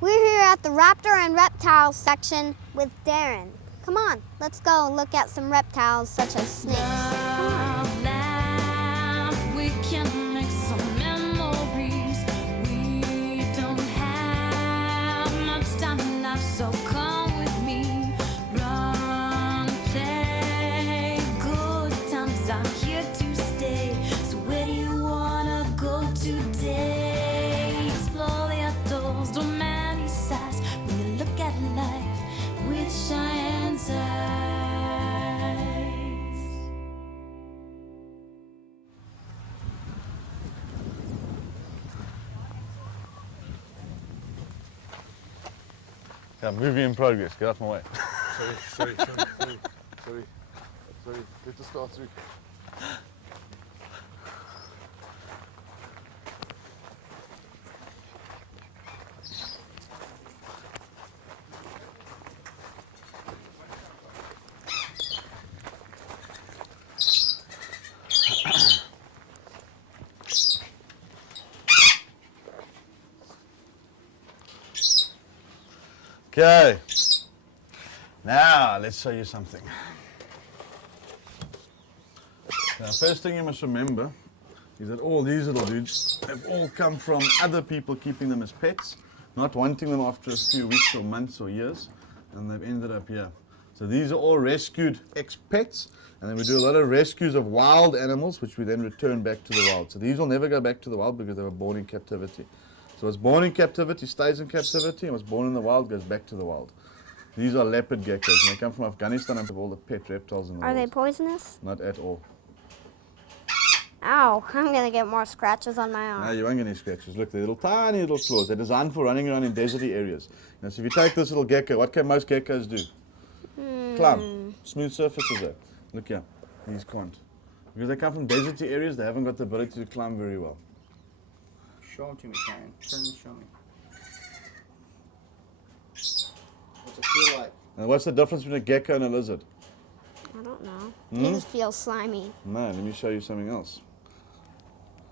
We're here at the Raptor and Reptile section with Darren. Come on, let's go and look at some reptiles such as snakes. Come on. We can make some memories. We don't have much time in life, so come with me. Run, play, good times are here to stay. So where do you wanna go today? Explore the outdoors, don't many sights. When you look at life with Cheyenne's eyes. Yeah, movie in progress. Get out my way. Sorry. Let us start through. Okay. Now, let's show you something. Now, first thing you must remember is that all these little dudes have all come from other people keeping them as pets, not wanting them after a few weeks or months or years, and they've ended up here. So these are all rescued ex-pets, and then we do a lot of rescues of wild animals, which we then return back to the wild. So these will never go back to the wild because they were born in captivity. So what's born in captivity stays in captivity, and what's born in the wild goes back to the wild. These are leopard geckos, and they come from Afghanistan and have all the pet reptiles in the world. Are they poisonous? Not at all. Ow, I'm gonna get more scratches on my arm. No, you won't get any scratches. Look, they're little tiny little claws. They're designed for running around in deserty areas. Now, so if you take this little gecko, what can most geckos do? Climb. Smooth surfaces there. Look here. These can't. Because they come from deserty areas, they haven't got the ability to climb very well. Show them to me, Cheyenne. Turn and show me. What's it feel like? And what's the difference between a gecko and a lizard? I don't know. They just feel slimy. No, let me show you something else.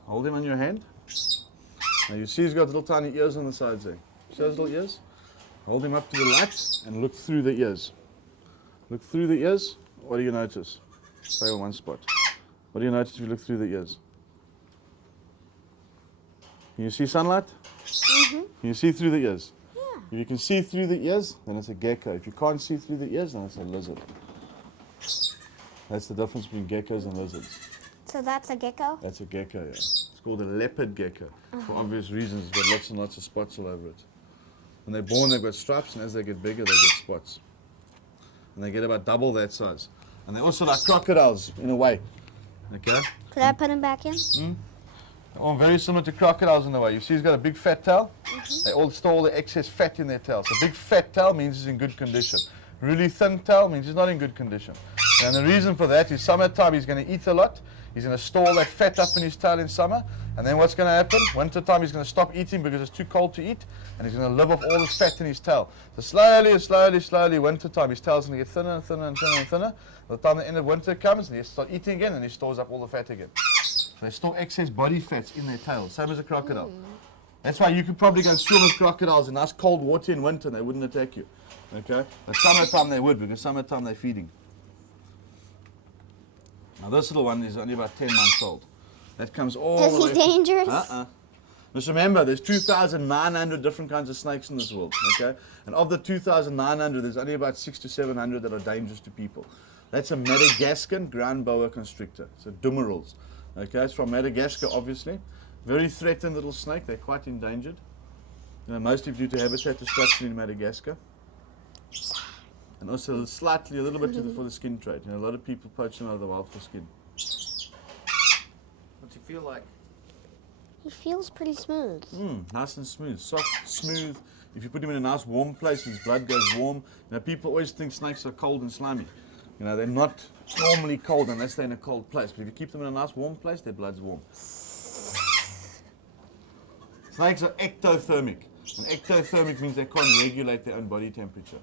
Hold him on your hand. Now you see he's got little tiny ears on the sides there. See those little ears? Hold him up to the light and look through the ears. Look through the ears. What do you notice? Stay on one spot. What do you notice if you look through the ears? Can you see sunlight? Can you see through the ears? Yeah. If you can see through the ears, then it's a gecko. If you can't see through the ears, then it's a lizard. That's the difference between geckos and lizards. So that's a gecko? That's a gecko, yeah. It's called a leopard gecko. For obvious reasons, it's got lots and lots of spots all over it. When they're born, they've got stripes, and as they get bigger, they get spots. And they get about double that size. And they're also like crocodiles, in a way. Okay? Could I put him back in? They're all very similar to crocodiles in a way. You see he's got a big fat tail. They all store all the excess fat in their tail. So big fat tail means he's in good condition. Really thin tail means he's not in good condition. And the reason for that is summertime he's going to eat a lot. He's going to store all that fat up in his tail in summer. And then what's going to happen? Winter time he's going to stop eating because it's too cold to eat. And he's going to live off all this fat in his tail. So slowly, winter time, his tail's going to get thinner and thinner and thinner and thinner. By the time the end of winter comes, and he starts eating again, and he stores up all the fat again. So they store excess body fats in their tails, same as a crocodile. That's why you could probably go and swim with crocodiles in nice cold water in winter and they wouldn't attack you. Okay? But summertime they would, because summertime they're feeding. Now this little one is only about 10 months old. That comes all the way. Is he dangerous? Just remember, there's 2,900 different kinds of snakes in this world, okay? And of the 2,900, there's only about 600 to 700 that are dangerous to people. That's a Madagascan ground boa constrictor. It's a dumerals. Okay, it's from Madagascar, obviously. Very threatened little snake. They're quite endangered. You know, mostly due to habitat destruction in Madagascar. And also slightly, a little bit for the skin trade. You know, a lot of people poach them out of the wild for skin. What's it feel like? He feels pretty smooth. Nice and smooth. Soft, smooth. If you put him in a nice warm place, his blood goes warm. You know, people always think snakes are cold and slimy. You know, they're not normally cold unless they're in a cold place. But if you keep them in a nice warm place, their blood's warm. Snakes are ectothermic. And ectothermic means they can't regulate their own body temperature.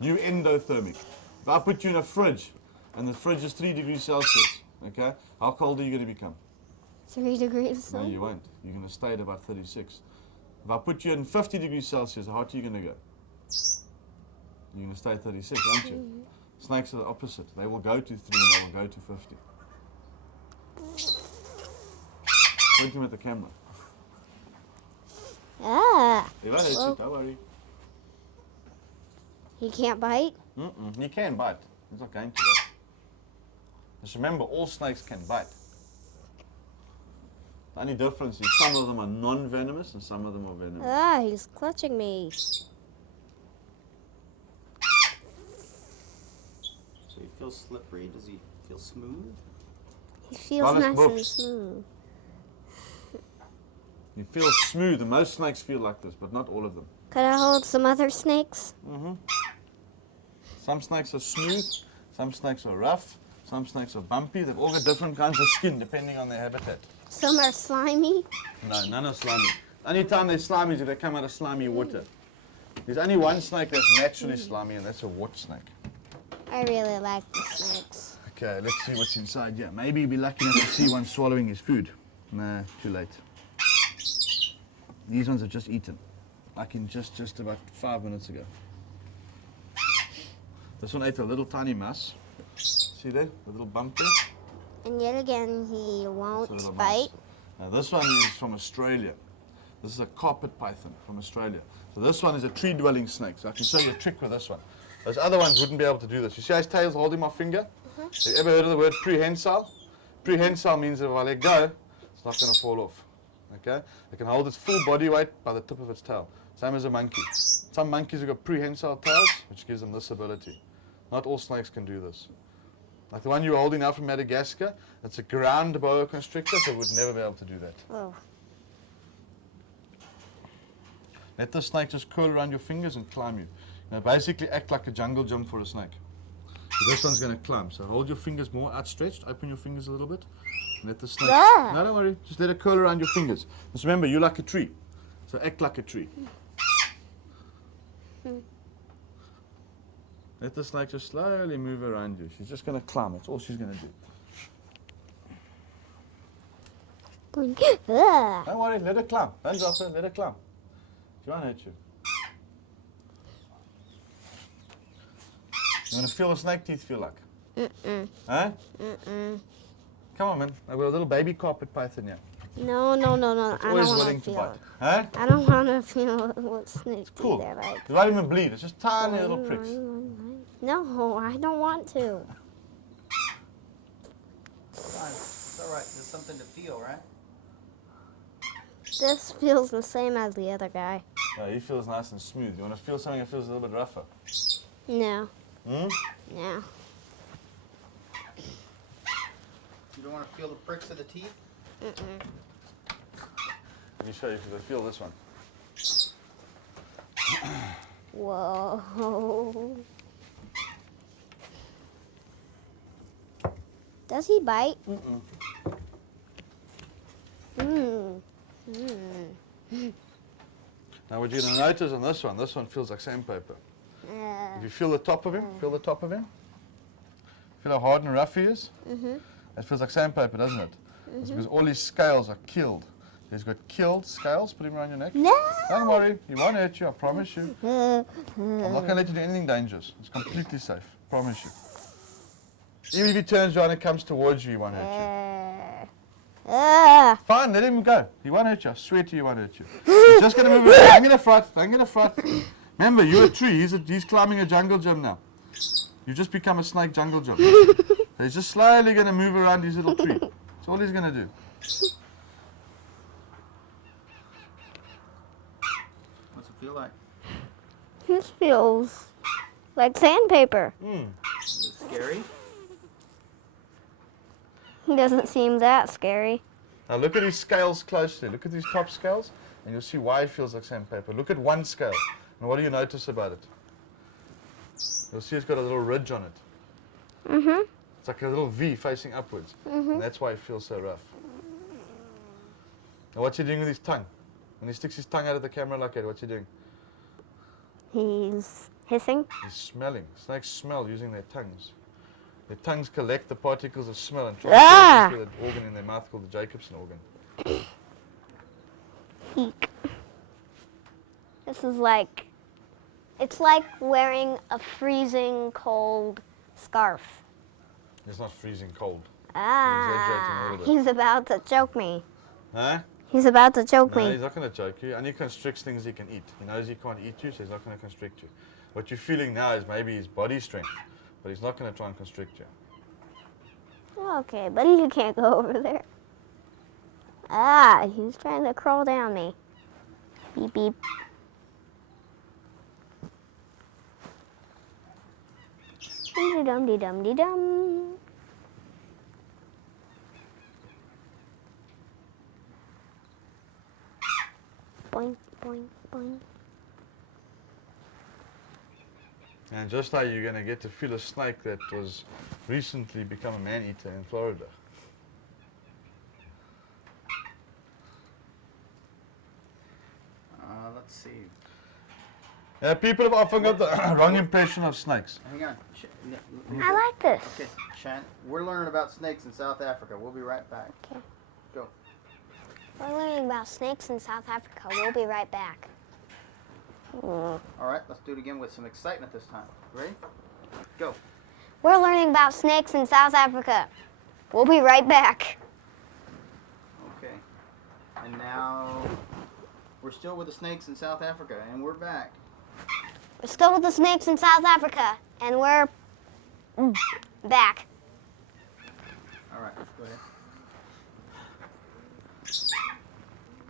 You're endothermic. If I put you in a fridge, and the fridge is 3 degrees Celsius, okay, how cold are you going to become? 3 degrees. No, you won't. You're going to stay at about 36. If I put you in 50 degrees Celsius, how hot are you going to go? You're going to stay at 36, aren't you? Snakes are the opposite. They will go to 3 and they will go to 50. Point him at the camera. Ah, He won't hurt you, don't worry. he can't bite? He can bite. He's not going to though. Just remember, all snakes can bite. The only difference is some of them are non-venomous and some of them are venomous. Ah, he's clutching me. So he feels slippery. Does he feel smooth? He feels Honest nice wolf. and smooth. He feels smooth, and most snakes feel like this, but not all of them. Could I hold some other snakes? Some snakes are smooth, some snakes are rough, some snakes are bumpy. They've all got different kinds of skin depending on their habitat. Some are slimy. No, none are slimy. Only time they're slimy is if they come out of slimy water. There's only one snake that's naturally slimy, and that's a wart snake. I really like the snakes. Okay, let's see what's inside here. Maybe you'll be lucky enough to see one swallowing his food. Nah, too late. These ones are just eaten. Like in just about 5 minutes ago. This one ate a little tiny mouse. See there? The little bump there? And yet again, he That's a won't little bite. mouse. Now this one is from Australia. This is a carpet python from Australia. So this one is a tree-dwelling snake. So I can show you a trick with this one. Those other ones wouldn't be able to do this. You see how his tail's holding my finger? Have you ever heard of the word prehensile? Prehensile means that if I let go, it's not going to fall off. Okay? It can hold its full body weight by the tip of its tail. Same as a monkey. Some monkeys have got prehensile tails, which gives them this ability. Not all snakes can do this. Like the one you're holding now from Madagascar, it's a ground boa constrictor, so it would never be able to do that. Oh. Let the snake just curl around your fingers and climb you. Now basically act like a jungle gym for a snake. So this one's going to climb. So hold your fingers more outstretched, open your fingers a little bit. And let the snake... Yeah. No, don't worry. Just let it curl around your fingers. Just remember, you're like a tree. So act like a tree. Let the snake just slowly move around you. She's just going to climb. That's all she's going to do. Ah. Don't worry. Let her climb. Don't drop her. Let her climb. She won't hurt you. You want to feel what snake teeth feel like? Huh? Come on, man. I've got a little baby carpet python here. No. I don't Always want willing to to feel bite. it. Huh? I don't want to feel what snake Cool. teeth are like. It won't even bleed. It's just tiny little pricks. No, I don't want to. Fine. It's all right. There's something to feel, right? This feels the same as the other guy. No, he feels nice and smooth. You want to feel something that feels a little bit rougher? No. Hmm? No. You don't want to feel the pricks of the teeth? Let me show you because I feel this one. Whoa. Does he bite? Now what you're going to notice on this one feels like sandpaper. If you feel the top of him, feel the top of him. Feel how hard and rough he is? It feels like sandpaper, doesn't it? It's because all his scales are killed. He's got killed scales. Put him around your neck. No. Don't worry, he won't hurt you, I promise you. I'm not going to let you do anything dangerous. It's completely safe, promise you. Even if he turns around and comes towards you, he won't hurt you. Fine, let him go. He won't hurt you. I swear to you, he won't hurt you. He's just going to move around. Don't get a fright. Don't get a fright. Remember, you're a tree. He's climbing a jungle gym now. You've just become a snake jungle gym. So he's just slowly going to move around his little tree. That's all he's going to do. What's it feel like? This feels like sandpaper. Is it scary? He doesn't seem that scary. Now look at his scales closely. Look at his top scales, and you'll see why it feels like sandpaper. Look at one scale, and what do you notice about it? You'll see it's got a little ridge on it. It's like a little V facing upwards, and that's why it feels so rough. Now what's he doing with his tongue? When he sticks his tongue out of the camera like that, what's he doing? He's hissing. He's smelling. Snakes smell using their tongues. Their tongues collect the particles of smell and transfer it into the organ in their mouth called the Jacobson organ. Eek. This is like, it's like wearing a freezing cold scarf. It's not freezing cold. Ah, exaggerating a little bit. he's about to choke me. Huh? He's about to choke No, me. he's not going to choke you. Only constricts things he can eat. He knows he can't eat you, so he's not going to constrict you. What you're feeling now is maybe his body strength, but he's not going to try and constrict you. Okay, buddy, you can't go over there. Ah, he's trying to crawl down me. Beep, beep. Dum-de-dum-de-dum-de-dum. Boing, boing, boing. And just like you're going to get to feel a snake that was recently become a man-eater in Florida. Let's see. People have often got the wrong impression of snakes. Hang on. I like this. Okay, Cheyenne, we're learning about snakes in South Africa. We'll be right back. Okay. Go. We're learning about snakes in South Africa. We'll be right back. All right, let's do it again with some excitement this time. Ready? Go. We're learning about snakes in South Africa. We'll be right back. Okay. And now we're still with the snakes in South Africa, and we're back. We're still with the snakes in South Africa, and we're back. All right, go ahead.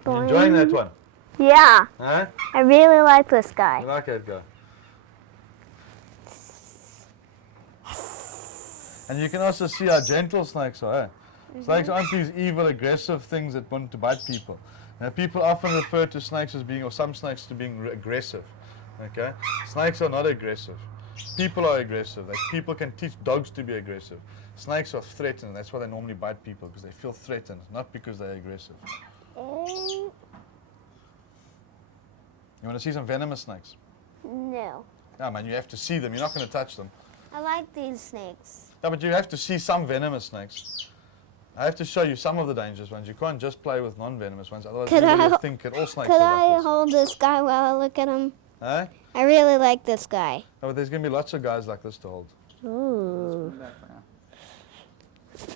You enjoying that one? Yeah, Huh? I really like this guy. You like that guy? And you can also see how gentle snakes are. Eh? Snakes aren't these evil, aggressive things that want to bite people. Now, people often refer to snakes as being, or some snakes to being aggressive. Okay? Snakes are not aggressive. People are aggressive. Like, people can teach dogs to be aggressive. Snakes are threatened. That's why they normally bite people, because they feel threatened, not because they're aggressive. You want to see some venomous snakes? No. Yeah, man, you have to see them. You're not going to touch them. I like these snakes. Yeah, but you have to see some venomous snakes. I have to show you some of the dangerous ones. You can't just play with non-venomous ones, otherwise Could people I- will think that all snakes Could are I like this. hold this guy while I look at him? Huh? I really like this guy. Oh, but there's going to be lots of guys like this to hold. Ooh. Come back for now.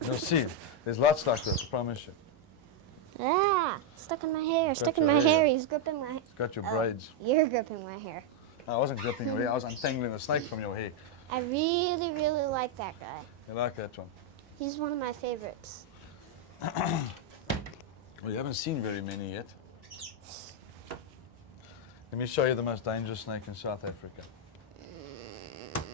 You'll see. There's lots like this, I promise you. Ah, stuck in my hair, stuck in your my hair. hair. He's gripping my. It's got your Oh. braids. You're gripping my hair. I wasn't gripping your hair, I was untangling the snake from your hair. I really, really like that guy. You like that one? He's one of my favorites. Well, you haven't seen very many yet. Let me show you the most dangerous snake in South Africa.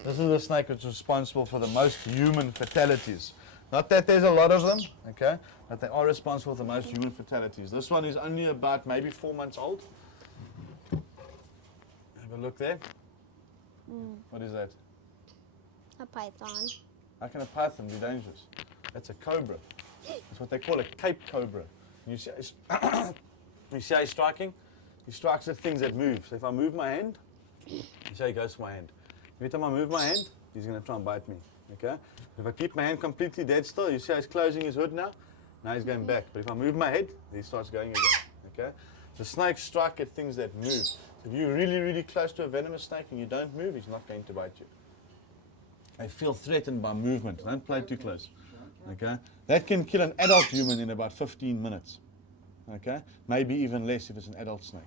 This is the snake that's responsible for the most human fatalities. Not that there's a lot of them, okay, but they are responsible for the most human fatalities. This one is only about maybe 4 months old. Have a look there. What is that? A python. How can a python be dangerous? That's a cobra. That's what they call a Cape cobra. You see, you see how he's striking? He strikes at things that move. So if I move my hand, you see how he goes to my hand. Every time I move my hand, he's going to try and bite me. Okay? If I keep my hand completely dead still, you see how he's closing his hood now? Now he's going back. But if I move my head, he starts going again. Okay? The snakes strike at things that move. So if you're really, really close to a venomous snake and you don't move, he's not going to bite you. They feel threatened by movement. Don't play too close. Okay? That can kill an adult human in about 15 minutes. Okay? Maybe even less if it's an adult snake.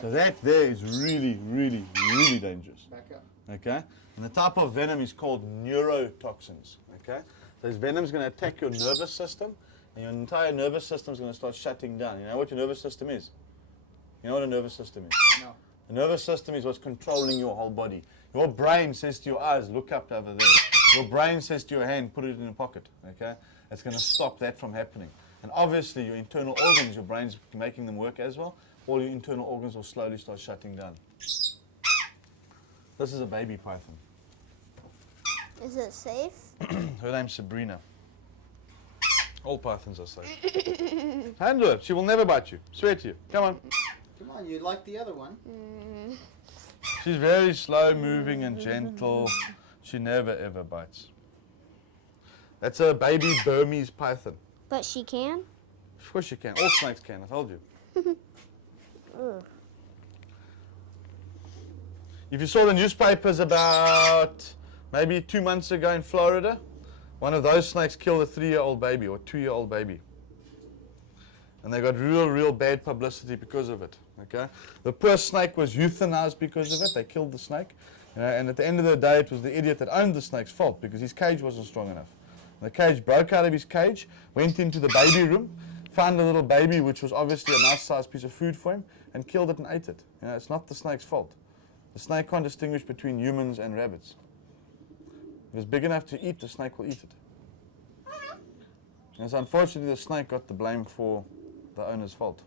So that there is really, really, really dangerous. Back up. Okay? And the type of venom is called neurotoxins. Okay? So this venom is going to attack your nervous system, and your entire nervous system is going to start shutting down. You know what your nervous system is? You know what a nervous system is? No. The nervous system is what's controlling your whole body. Your brain says to your eyes, look up over there. Your brain says to your hand, put it in a pocket. Okay? It's going to stop that from happening. And obviously your internal organs, your brain's making them work as well. All your internal organs will slowly start shutting down. This is a baby python. Is it safe? Her name's Sabrina. All pythons are safe. Handle her. She will never bite you. Swear to you. Come on. Come on, you like the other one. She's very slow moving and gentle. She never ever bites. That's a baby Burmese python. But she can? Of course you can. All snakes can, I told you. If you saw the newspapers about maybe 2 months ago in Florida, one of those snakes killed a 3-year-old baby or 2-year-old baby. And they got real bad publicity because of it. Okay, the poor snake was euthanized because of it. They killed the snake, and at the end of the day, it was the idiot that owned the snake's fault because his cage wasn't strong enough. And the cage broke out of his cage, went into the baby room, found a little baby which was obviously a nice sized piece of food for him, and killed it and ate it. It's not the snake's fault. The snake can't distinguish between humans and rabbits. If it's big enough to eat, the snake will eat it. And so unfortunately, the snake got the blame for the owner's fault.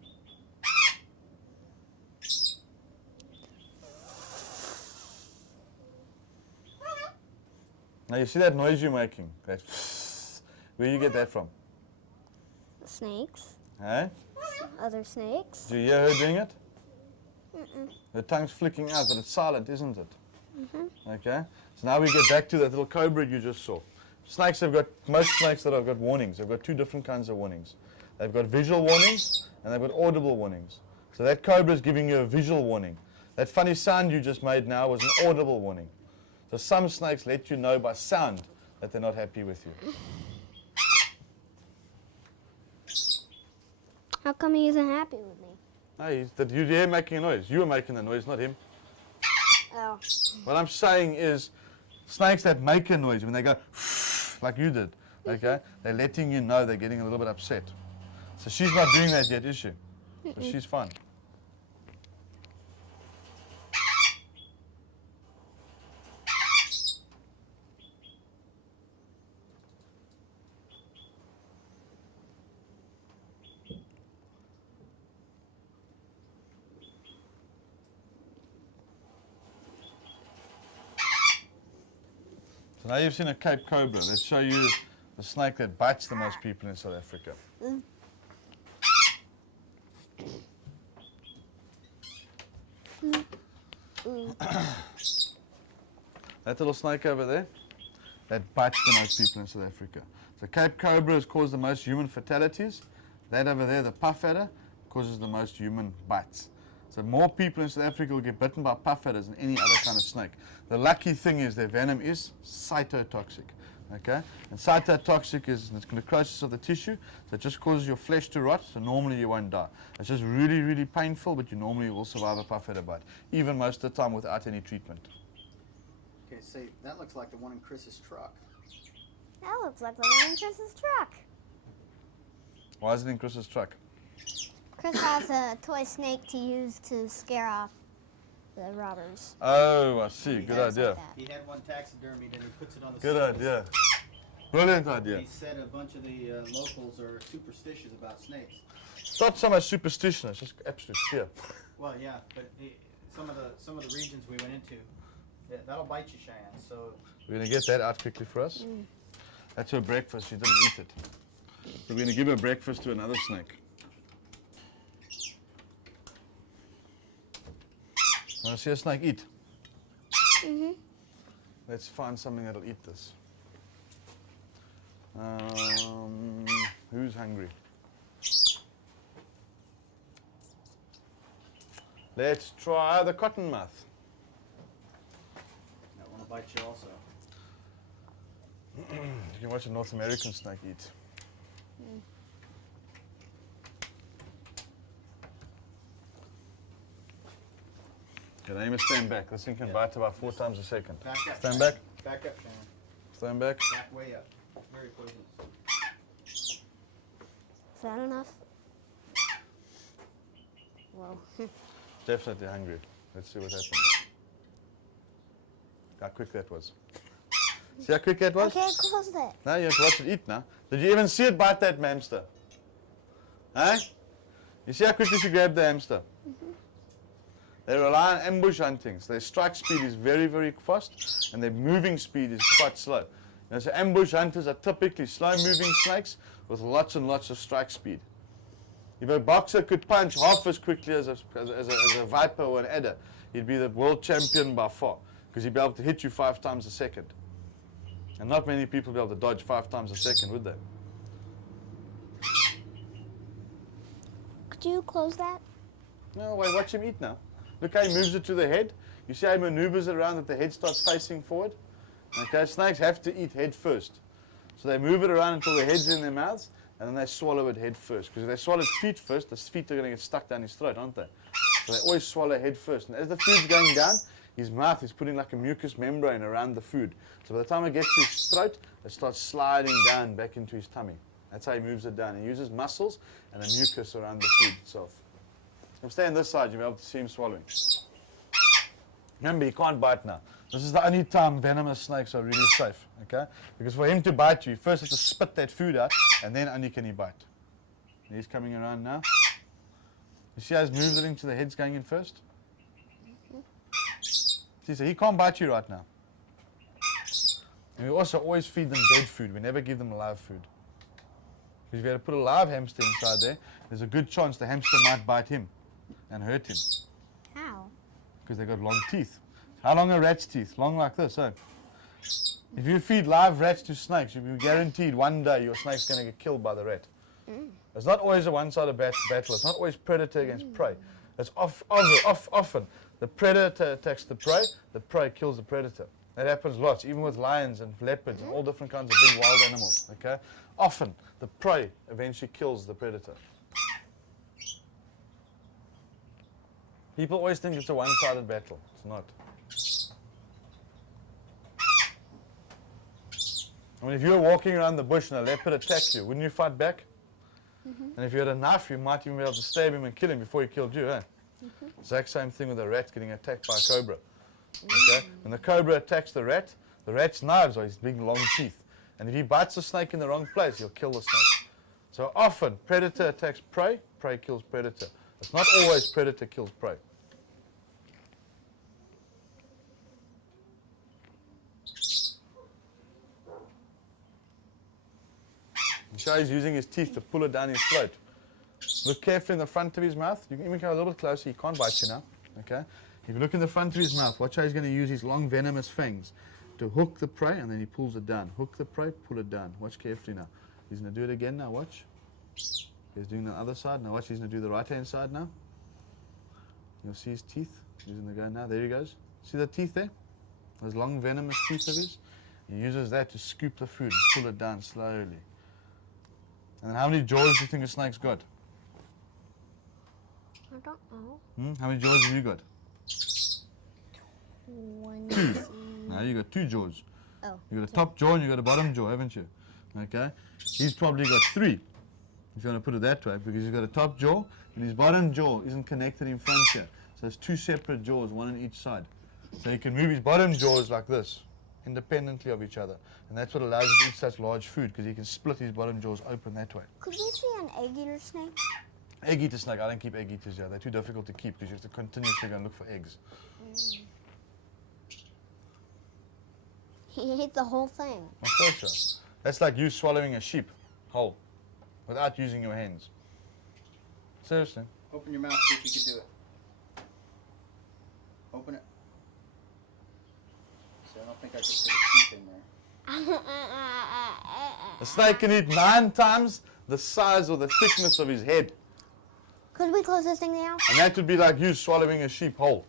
Now you see that noise you're making? That where you get that from? Snakes. Hey? Other snakes. Do you hear her doing it? The tongue's flicking out, but it's silent, isn't it? Okay. So now we get back to that little cobra you just saw. Snakes have got, most snakes that have got warnings, they've got 2 different kinds of warnings. They've got visual warnings and they've got audible warnings. So that cobra is giving you a visual warning. That funny sound you just made now was an audible warning. So some snakes let you know by sound that they're not happy with you. How come he isn't happy with me? No, you're here making a noise. You were making the noise, not him. Oh. What I'm saying is, snakes that make a noise, when they go like you did, okay, they're letting you know they're getting a little bit upset. So she's not doing that yet, is she? So she's fine. So now you've seen a Cape Cobra. Let's show you the snake that bites the most people in South Africa. That little snake over there, that bites the most people in South Africa. So Cape Cobra has caused the most human fatalities. That over there, the puff adder, causes the most human bites. So more people in South Africa will get bitten by puff adders than any other kind of snake. The lucky thing is their venom is cytotoxic. Okay? And cytotoxic is necrosis of the tissue, so it just causes your flesh to rot, so normally you won't die. It's just really painful, but you normally will survive a puff adder bite, even most of the time without any treatment. Okay, see, that looks like the one in Chris's truck. That looks like the one in Chris's truck. Why is it in Chris's truck? Chris has a toy snake to use to scare off the robbers. Oh, I see. Good Things idea. like that. He had one taxidermied and he puts it on the Good seals. idea. Brilliant idea. He said a bunch of the locals are superstitious about snakes. It's not so much superstition, it's just absolute fear. Well, yeah, but some of the regions we went into, that'll bite you, Cheyenne. So We're going to get that out quickly for us. That's her breakfast. She didn't eat it. So we're going to give her breakfast to another snake. Want to see a snake eat? Let's find something that'll eat this. Who's hungry? Let's try the cottonmouth. that one will bite you also. You can watch a North American snake eat. Okay, aim and stand back. This thing can bite about 4 times a second. Back up. Stand back. Back up, Cheyenne. Stand back. Back way up. Very poisonous. Is that enough? Whoa. Definitely hungry. Let's see what happens. How quick that was. See how quick that was? Okay, close it. Now you have to watch it eat now. Did you even see it bite that hamster? Huh? You see how quickly she grabbed the hamster? They rely on ambush hunting. So their strike speed is very fast and their moving speed is quite slow. So ambush hunters are typically slow-moving snakes with lots and lots of strike speed. If a boxer could punch half as quickly as a viper or an adder, he'd be the world champion by far because he'd be able to hit you 5 times a second. And not many people would be able to dodge 5 times a second, would they? Could you close that? No, wait, watch him eat now. Look how he moves it to the head. You see how he maneuvers it around that the head starts facing forward? Okay, snakes have to eat head first. So they move it around until the head's in their mouths, and then they swallow it head first. Because if they swallow his feet first, the feet are going to get stuck down his throat, aren't they? So they always swallow head first. And as the food's going down, his mouth is putting like a mucus membrane around the food. So by the time it gets to his throat, it starts sliding down back into his tummy. That's how he moves it down. He uses muscles and a mucus around the food itself. If stay on this side, you'll be able to see him swallowing. Remember, he can't bite now. This is the only time venomous snakes are really safe, okay? Because for him to bite you, first have to spit that food out, and then only can he bite. He's coming around now. You see how he's moved it into the head's going in first? See, so he can't bite you right now. And we also always feed them dead food. We never give them live food. Because if you had to put a live hamster inside there, there's a good chance the hamster might bite him and hurt him. How? Because they've got long teeth. How long are rats' teeth? Long like this, eh? If you feed live rats to snakes, you'll be guaranteed one day your snake's going to get killed by the rat. It's not always a one-sided battle. It's not always predator against prey. It's often the predator attacks the prey kills the predator. That happens lots, even with lions and leopards and all different kinds of big wild animals. Okay, often the prey eventually kills the predator. People always think it's a one-sided battle. It's not. I mean, if you were walking around the bush and a leopard attacked you, wouldn't you fight back? And if you had a knife, you might even be able to stab him and kill him before he killed you, eh? Exact same thing with a rat getting attacked by a cobra. Okay? When the cobra attacks the rat's knives are his big long teeth. And if he bites the snake in the wrong place, he'll kill the snake. So often, predator attacks prey, prey kills predator. It's not always predator kills prey. So he's using his teeth to pull it down his throat. Look carefully in the front of his mouth. You can even come a little bit closer. He can't bite you now. Okay? If you look in the front of his mouth, watch how he's going to use his long venomous fangs to hook the prey, and then he pulls it down. Hook the prey, pull it down. Watch carefully now. He's going to do it again now. Watch. He's doing the other side. Now watch. He's going to do the right-hand side now. You'll see his teeth. He's going to go now. There he goes. See the teeth there? Those long venomous teeth of his? He uses that to scoop the food and pull it down slowly. And then how many jaws do you think a snake's got? I don't know. How many jaws have you got? 1, Two. 2. No, you got 2 jaws. Oh. You got a top jaw and you got a bottom jaw, haven't you? Okay. He's probably got 3, if you want to put it that way, because he's got a top jaw and his bottom jaw isn't connected in front here. So there's 2 separate jaws, one on each side. So he can move his bottom jaws like this, independently of each other. And that's what allows him to eat such large food, because he can split his bottom jaws open that way. Could we see an egg-eater snake? Egg-eater snake, I don't keep egg-eaters here. They're too difficult to keep because you have to continuously go and look for eggs. He ate the whole thing. Of course so. That's like you swallowing a sheep whole without using your hands. Seriously. Open your mouth, see if you can do it. Open it. See, I don't think I can put a sheep in there. A snake can eat 9 times the size or the thickness of his head. Could we close this thing down? And that would be like you swallowing a sheep whole,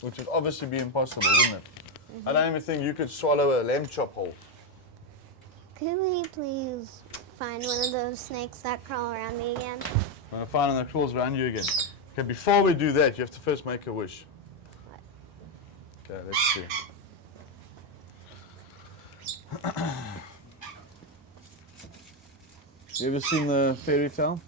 which would obviously be impossible, wouldn't it? I don't even think you could swallow a lamb chop whole. Could we please find one of those snakes that crawl around me again? I'm going to find one that crawls around you again. Okay, before we do that, you have to first make a wish. Okay, let's see. You ever seen the fairy tale?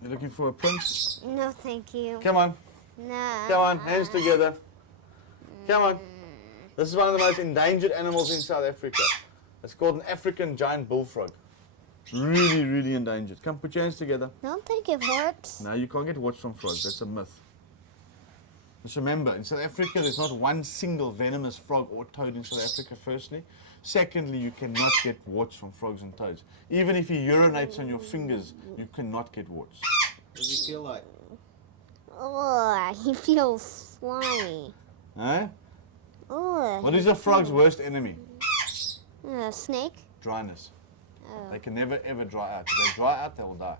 You're looking for a prince? No, thank you. Come on, No. come on, hands together. Come on. This is one of the most endangered animals in South Africa. It's called an African giant bullfrog. Really, really endangered. Come, put your hands together. Don't think it hurts. No, you can't get warts from frogs. That's a myth. Just remember, in South Africa, there's not one single venomous frog or toad in South Africa, firstly. Secondly, you cannot get warts from frogs and toads. Even if he urinates on your fingers, you cannot get warts. What does he feel like? Oh, he feels slimy. Eh? Oh. What is a frog's worst enemy? Snake? Dryness. Oh. They can never ever dry out. If they dry out, they will die.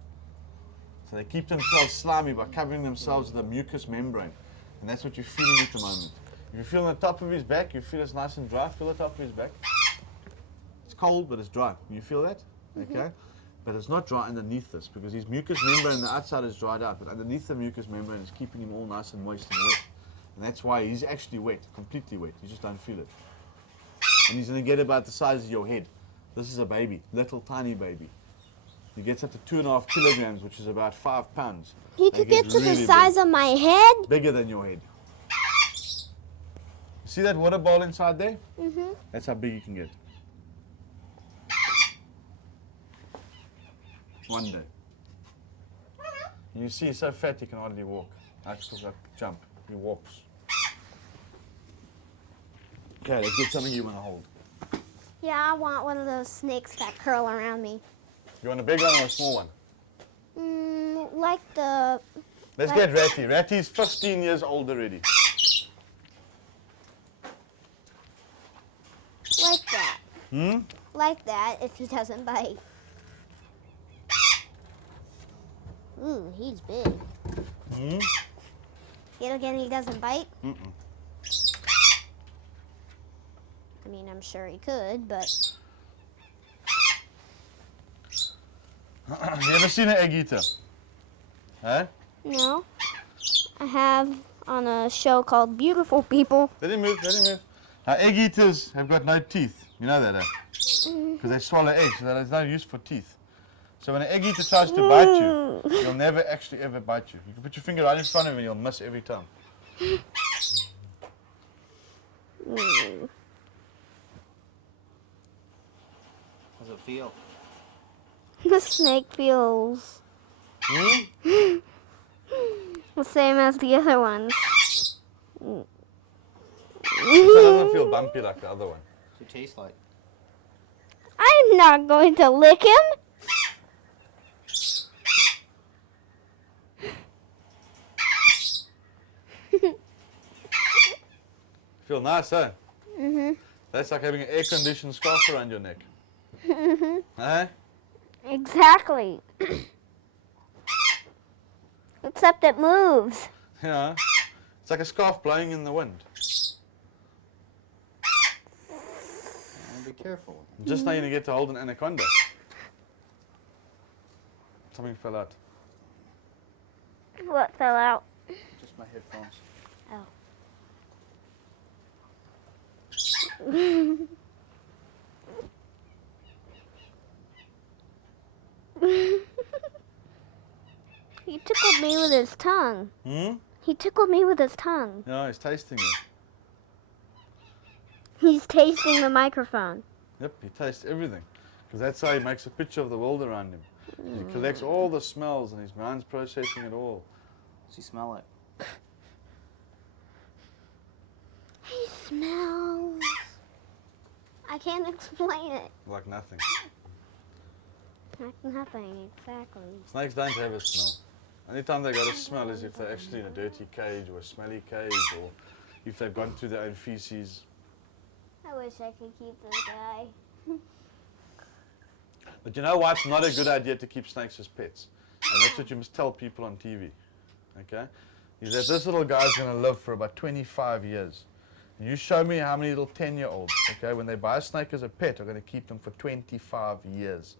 So they keep themselves slimy by covering themselves with a mucous membrane. And that's what you're feeling at the moment. If you feel on the top of his back, you feel it's nice and dry. Feel the top of his back. It's cold, but it's dry. You feel that? Okay? But it's not dry underneath this because his mucous membrane on the outside is dried out, but underneath the mucous membrane is keeping him all nice and moist and wet. And that's why he's actually wet, completely wet. You just don't feel it. And he's going to get about the size of your head. This is a baby, little tiny baby. He gets up to 2.5 kilograms, which is about 5 pounds. He could get to the size of my head? Bigger than your head. See that water bowl inside there? Mm-hmm. That's how big you can get. One day. You see, he's so fat he can hardly walk. I just like jump. He walks. Okay, let's get something you want to hold. Yeah, I want one of those snakes that curl around me. You want a big one or a small one? Like the... Let's get Ratty. Ratty's 15 years old already. Like that. Like that, if he doesn't bite. Ooh, he's big. Yet again, he doesn't bite? I mean, I'm sure he could, but... You ever seen an egg eater? Huh? No. I have on a show called Beautiful People. Let him move, let him move. Egg eaters have got no teeth. You know that, Because they swallow eggs, so there's no use for teeth. So when an egg eater tries to bite you, he'll never actually ever bite you. You can put your finger right in front of him and you'll miss every time. How's it feel? The snake feels the same as the other ones. So it doesn't feel bumpy like the other one. What's it taste like? I'm not going to lick him. Feel nice, huh? That's like having an air-conditioned scarf around your neck. Huh? Exactly. Except it moves. Yeah. It's like a scarf blowing in the wind. Be careful. Just now you're going to get to hold an anaconda. Something fell out. What fell out? Just my headphones. Oh. He tickled me with his tongue. He tickled me with his tongue. Yeah, he's tasting it. He's tasting the microphone. Yep, he tastes everything. Because that's how he makes a picture of the world around him. He collects all the smells and his mind's processing it all. What's he smell like? He smells. I can't explain it. Like nothing. Like nothing, exactly. Snakes don't have a smell. Only time they got a smell is if they're actually in a dirty cage or a smelly cage or if they've gone through their own feces. I wish I could keep this guy. But you know why it's not a good idea to keep snakes as pets? And that's what you must tell people on TV. Okay? Is that this little guy's going to live for about 25 years. And you show me how many little 10-year-olds, okay, when they buy a snake as a pet, are going to keep them for 25 years.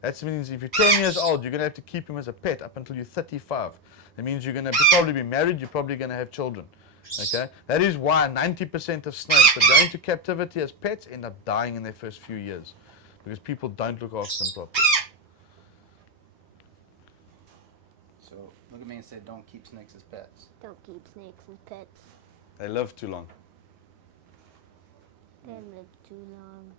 That means if you're 10 years old, you're going to have to keep him as a pet up until you're 35. That means you're going to probably be married, you're probably going to have children. Okay? That is why 90% of snakes that go into captivity as pets end up dying in their first few years. Because people don't look after them properly. So look at me and say, don't keep snakes as pets. Don't keep snakes as pets. They live too long. They live too long.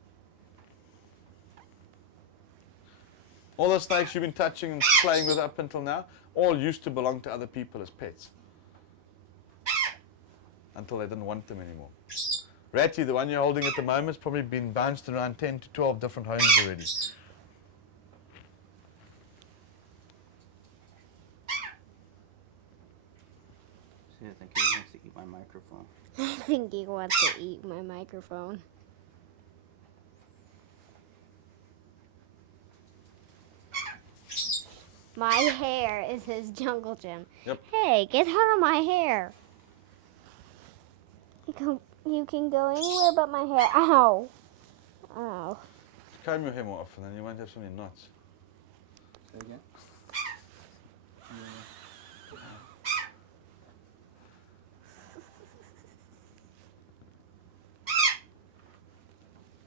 All the snakes you've been touching and playing with up until now, all used to belong to other people as pets. Until they didn't want them anymore. Ratty, the one you're holding at the moment, has probably been bounced around 10 to 12 different homes already. See, I think he wants to eat my microphone. I think he wants to eat my microphone. My hair is his jungle gym. Yep. Hey, get out of my hair. You can go anywhere but my hair. Ow. Ow. Comb your hair more often and you won't have so many knots. Say again.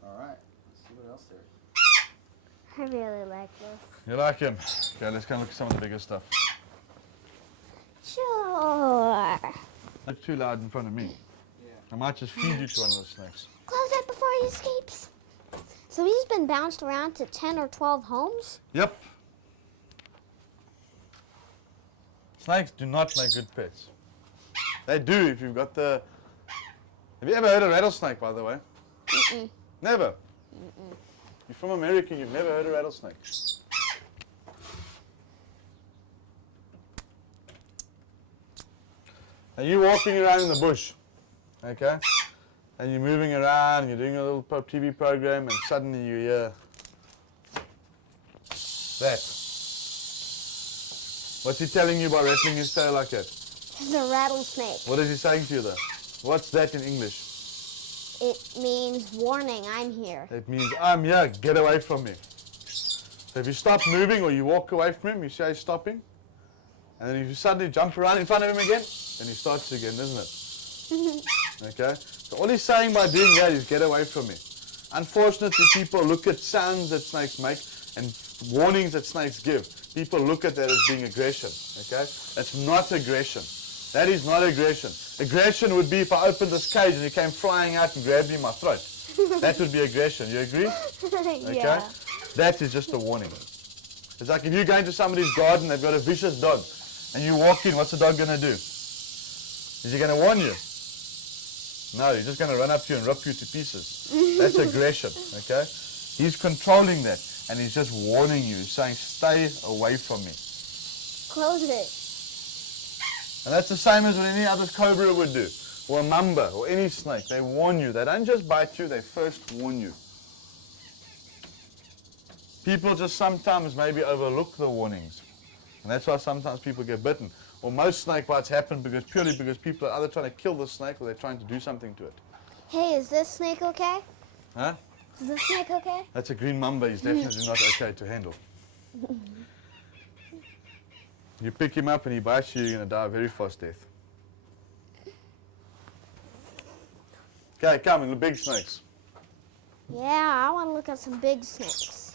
All right. Let's see what else there is. I really like this. You like him? Okay, let's go and look at some of the bigger stuff. Sure. Not too loud in front of me. Yeah. I might just feed you to one of the snakes. Close it before he escapes. So he's been bounced around to 10 or 12 homes? Yep. Snakes do not make good pets. They do if you've got the... Have you ever heard of rattlesnake, by the way? Mm-mm. Never? You're from America, you've never heard of rattlesnake. Are you walking around in the bush, okay? And you're moving around, you're doing a little TV program, and suddenly you hear that. What's he telling you by rattling his tail like that? It's a rattlesnake. What is he saying to you though? What's that in English? It means warning, I'm here. It means, I'm here, get away from me. So if you stop moving or you walk away from him, you say he's stopping. And then if you suddenly jump around in front of him again, then he starts again, doesn't it? Okay? So all he's saying by doing that is get away from me. Unfortunately, people look at sounds that snakes make and warnings that snakes give. People look at that as being aggression. Okay? That's not aggression. That is not aggression. Aggression would be if I opened this cage and he came flying out and grabbed me in my throat. That would be aggression. You agree? Okay? Yeah. That is just a warning. It's like if you go into somebody's garden, they've got a vicious dog, and you walk in, what's the dog going to do? Is he going to warn you? No, he's just going to run up to you and rip you to pieces. That's aggression, okay? He's controlling that, and he's just warning you. He's saying, stay away from me. Close it. And that's the same as what any other cobra would do, or a mamba, or any snake. They warn you. They don't just bite you, they first warn you. People just sometimes maybe overlook the warnings. And that's why sometimes people get bitten. Or most snake bites happen purely because people are either trying to kill the snake or they're trying to do something to it. Hey, is this snake okay? Huh? Is this snake okay? That's a green mamba. He's definitely not okay to handle. You pick him up and he bites you, you're going to die a very fast death. Okay, come, the big snakes. Yeah, I want to look at some big snakes.